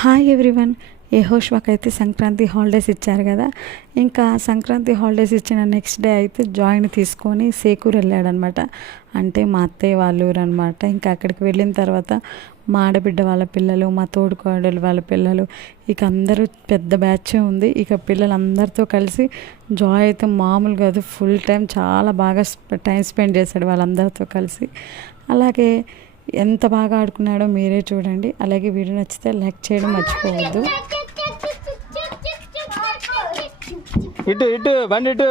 Hi everyone. యెహోషువకైతే Sankranti holidays ఇచ్చారు కదా. ఇంకా సంక్రాంతి హాలిడేస్ ఇచ్చిన నెక్స్ట్ డే అయితే జాయ్ని తీసుకొని సేకూరు వెళ్ళాడనమాట. అంటే మా అత్తయ్య వాళ్ళ ఊరు అనమాట. ఇంకా అక్కడికి వెళ్ళిన తర్వాత మా ఆడబిడ్డ వాళ్ళ పిల్లలు, మా తోడుకోడలు వాళ్ళ పిల్లలు, ఇక అందరూ పెద్ద బ్యాచే ఉంది. ఇక పిల్లలందరితో కలిసి జాయ్ అయితే మామూలు కాదు, ఫుల్ టైం చాలా బాగా టైం స్పెండ్ చేశాడు వాళ్ళందరితో కలిసి. అలాగే ఎంత బాగా ఆడుకున్నాడో మీరే చూడండి. అలాగే వీడియో నచ్చితే లైక్ చేయడం మర్చిపోవద్దు. ఇటు బండి ఇటు.